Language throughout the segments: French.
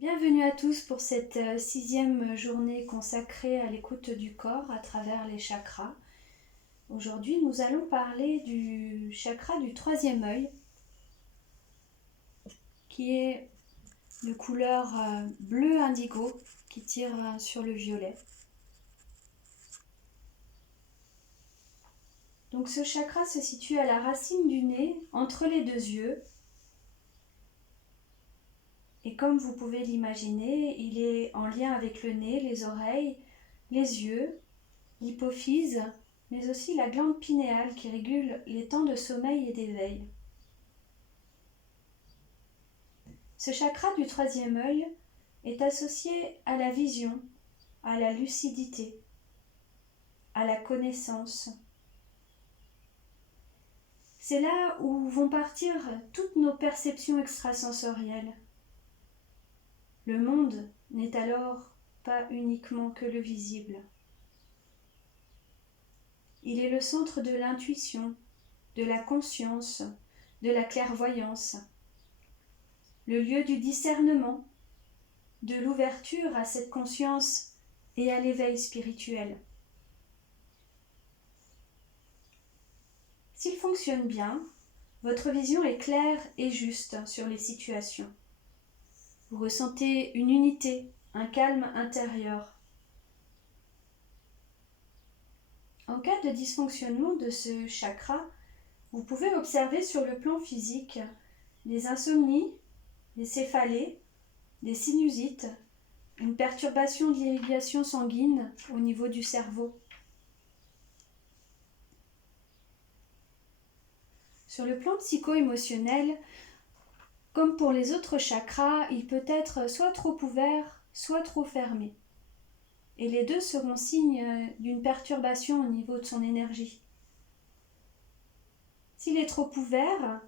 Bienvenue à tous pour cette 6e journée consacrée à l'écoute du corps à travers les chakras. Aujourd'hui, nous allons parler du chakra du 3e œil, qui est de couleur bleu indigo, qui tire sur le violet. Donc ce chakra se situe à la racine du nez, entre les deux yeux. Et comme vous pouvez l'imaginer, il est en lien avec le nez, les oreilles, les yeux, l'hypophyse, mais aussi la glande pinéale qui régule les temps de sommeil et d'éveil. Ce chakra du 3e œil est associé à la vision, à la lucidité, à la connaissance. C'est là où vont partir toutes nos perceptions extrasensorielles. Le monde n'est alors pas uniquement que le visible. Il est le centre de l'intuition, de la conscience, de la clairvoyance, le lieu du discernement, de l'ouverture à cette conscience et à l'éveil spirituel. S'il fonctionne bien, votre vision est claire et juste sur les situations. Vous ressentez une unité, un calme intérieur. En cas de dysfonctionnement de ce chakra, vous pouvez observer sur le plan physique des insomnies, des céphalées, des sinusites, une perturbation de l'irrigation sanguine au niveau du cerveau. Sur le plan psycho-émotionnel, comme pour les autres chakras, il peut être soit trop ouvert, soit trop fermé. Et les deux seront signes d'une perturbation au niveau de son énergie. S'il est trop ouvert,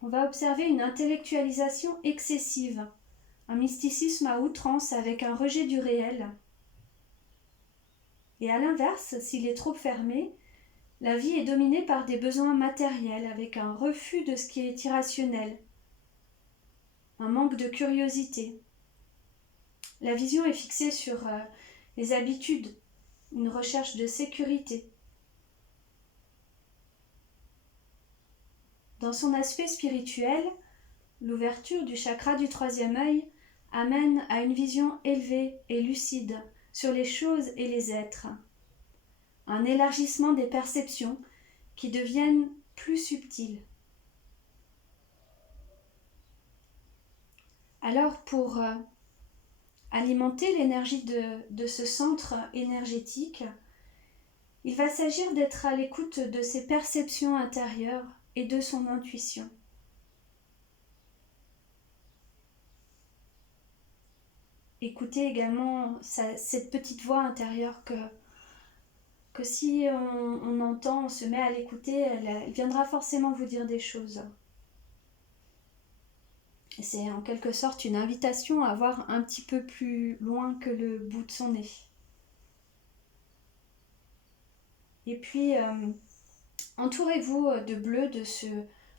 on va observer une intellectualisation excessive, un mysticisme à outrance avec un rejet du réel. Et à l'inverse, s'il est trop fermé, la vie est dominée par des besoins matériels avec un refus de ce qui est irrationnel, un manque de curiosité. La vision est fixée sur les habitudes, une recherche de sécurité. Dans son aspect spirituel, l'ouverture du chakra du 3e œil amène à une vision élevée et lucide sur les choses et les êtres, un élargissement des perceptions qui deviennent plus subtiles. Alors pour alimenter l'énergie de ce centre énergétique, il va s'agir d'être à l'écoute de ses perceptions intérieures et de son intuition. Écoutez également cette petite voix intérieure que si on entend, on se met à l'écouter, elle viendra forcément vous dire des choses. Et c'est en quelque sorte une invitation à voir un petit peu plus loin que le bout de son nez. Et puis, entourez-vous de bleu, de ce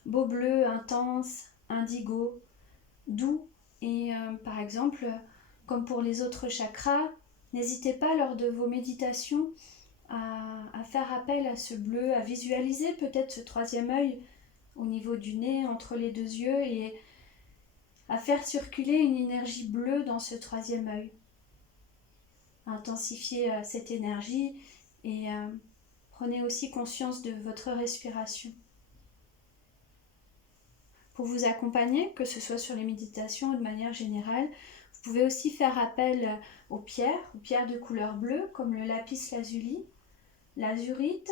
beau bleu intense, indigo, doux. Et par exemple, comme pour les autres chakras, n'hésitez pas lors de vos méditations à faire appel à ce bleu, à visualiser peut-être ce 3e œil au niveau du nez, entre les deux yeux, et à faire circuler une énergie bleue dans ce 3e œil. Intensifiez cette énergie et prenez aussi conscience de votre respiration. Pour vous accompagner, que ce soit sur les méditations ou de manière générale, vous pouvez aussi faire appel aux pierres de couleur bleue, comme le lapis lazuli, l'azurite,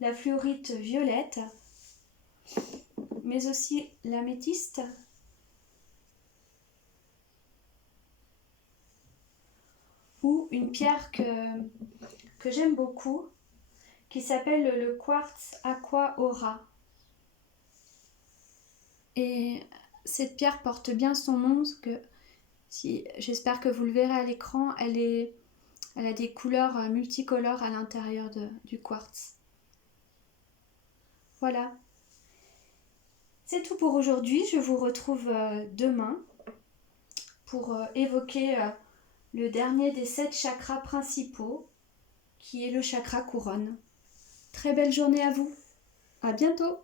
la fluorite violette, mais aussi l'améthyste, ou une pierre que j'aime beaucoup, qui s'appelle le quartz aqua aura. Et cette pierre porte bien son nom, parce que j'espère que vous le verrez à l'écran, elle a des couleurs multicolores à l'intérieur du quartz. Voilà. C'est tout pour aujourd'hui, je vous retrouve demain pour évoquer le dernier des 7 chakras principaux, qui est le chakra couronne. Très belle journée à vous. À bientôt.